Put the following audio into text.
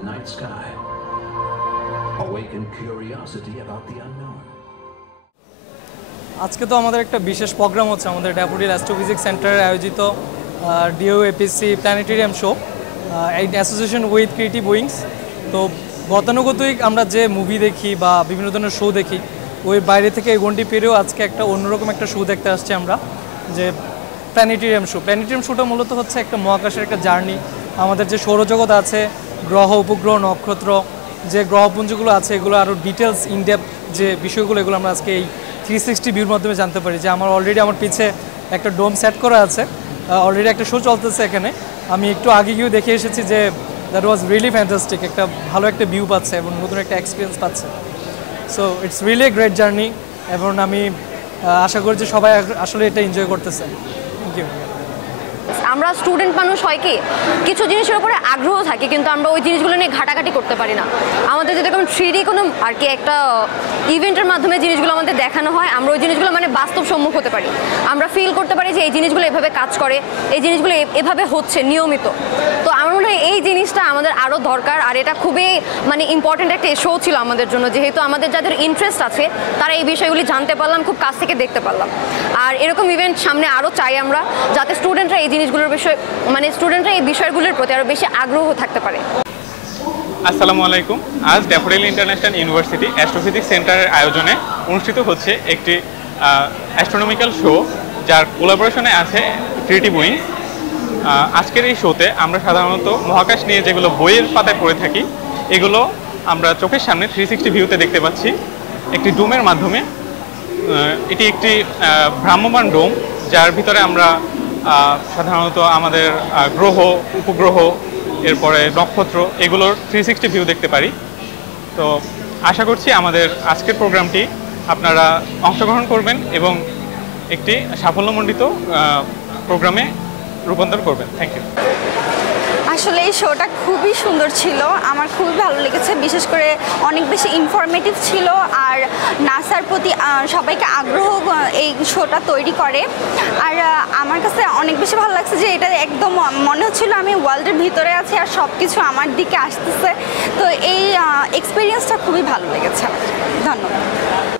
the night sky. Awaken curiosity about the unknown. আজকে তো আমাদের একটা বিশেষ প্রোগ্রাম হচ্ছে আমাদের ড্যাফোডিল অ্যাস্ট্রোফিজিক্স সেন্টারে আয়োজিত DOAPC planetarium show in association with Creative Wings. তো গতানুগতিক আমরা যে মুভি দেখি বা বিভিন্ন ধরনের শো দেখি ওই বাইরে থেকে এই গণ্ডি পেরেও আজকে একটা অন্যরকম একটা শো দেখতে আসছি আমরা, যে প্ল্যানেটেরিয়াম শো। প্ল্যানেটেরিয়াম শোটা মূলত হচ্ছে একটা মহাকাশের একটা জার্নি। আমাদের যে সৌরজগৎ আছে, গ্রহ উপগ্রহ নক্ষত্র যে গ্রহপুঞ্জগুলো আছে এগুলো আরও ডিটেলস ইনডেপথ যে বিষয়গুলো এগুলো আমরা আজকে এই 360 ভিউর মাধ্যমে জানতে পারি। যে আমার অলরেডি আমার পিছে একটা ডোম সেট করা আছে, অলরেডি একটা শো চলতেছে এখানে। আমি একটু আগে গিয়েও দেখে এসেছি যে দ্যাট ওয়াজ রিয়েলি ফ্যান্টাস্টিক, একটা ভালো একটা ভিউ পাচ্ছে এবং নতুন একটা এক্সপিরিয়েন্স পাচ্ছে। So it's really a great journey এবং আমি আশা করি যে সবাই আসলে এটা এনজয় করতেছে। Thank you. আমরা স্টুডেন্ট মানুষ হয় কি কিছু জিনিসের উপরে আগ্রহ থাকে কিন্তু আমরা ওই জিনিসগুলো নিয়ে ঘাটাঘাটি করতে পারি না। আমাদের যেরকম 3D কোনো আর কি একটা ইভেন্টের মাধ্যমে জিনিসগুলো আমাদের দেখানো হয়, আমরা ওই জিনিসগুলো মানে বাস্তব সম্মুখ হতে পারি, আমরা ফিল করতে পারি যে এই জিনিসগুলো এভাবে কাজ করে, এই জিনিসগুলো এভাবে হচ্ছে নিয়মিত। তো আমার মনে হয় এই জিনিসটা আমাদের আরও দরকার, আর এটা খুবই মানে ইম্পর্টেন্ট একটা শো ছিল আমাদের জন্য, যেহেতু আমাদের যাদের ইন্টারেস্ট আছে তারা এই বিষয়গুলি জানতে পারলাম, খুব কাছ থেকে দেখতে পারলাম। আর এরকম ইভেন্ট সামনে আরও চাই আমরা, যাতে স্টুডেন্টরা এই জিনিসগুলোর বিষয় মানে স্টুডেন্টরা এই বিষয়গুলোর প্রতি আরও বেশি আগ্রহ থাকতে পারে। আসসালামু আলাইকুম। আজ ড্যাফোডিল ইন্টারন্যাশনাল ইউনিভার্সিটি অ্যাস্ট্রোফিজিক্স সেন্টারের আয়োজনে অনুষ্ঠিত হচ্ছে একটি অ্যাস্ট্রোনমিক্যাল শো, যার কোলাবোরেশনে আছে ক্রিয়েটিভ উইংস। আজকের এই শোতে আমরা সাধারণত মহাকাশ নিয়ে যেগুলো বইয়ের পাতায় পড়ে থাকি এগুলো আমরা চোখের সামনে 360 ভিউতে দেখতে পাচ্ছি একটি ডোমের মাধ্যমে। এটি একটি ভ্রাম্যমাণ ডোম, যার ভিতরে আমরা সাধারণত আমাদের গ্রহ উপগ্রহ এরপরে নক্ষত্র এগুলোর 360 ভিউ দেখতে পারি। তো আশা করছি আমাদের আজকের প্রোগ্রামটি আপনারা অংশগ্রহণ করবেন এবং একটি সাফল্যমণ্ডিত প্রোগ্রামে রূপান্তর করবেন। Thank you. আসলে এই শোটা খুবই সুন্দর ছিল, আমার খুবই ভালো লেগেছে, বিশেষ করে অনেক বেশি ইনফরমেটিভ ছিল আর নাসার প্রতি সবাইকে আগ্রহ এই শোটা তৈরি করে। আর আমার কাছে অনেক বেশি ভালো লাগছে যে এটা একদম মনে হচ্ছিল আমি ওয়ার্ল্ডের ভিতরে আছি আর সব কিছু আমার দিকে আসতেছে। তো এই এক্সপিরিয়েন্সটা খুবই ভালো লেগেছে। ধন্যবাদ।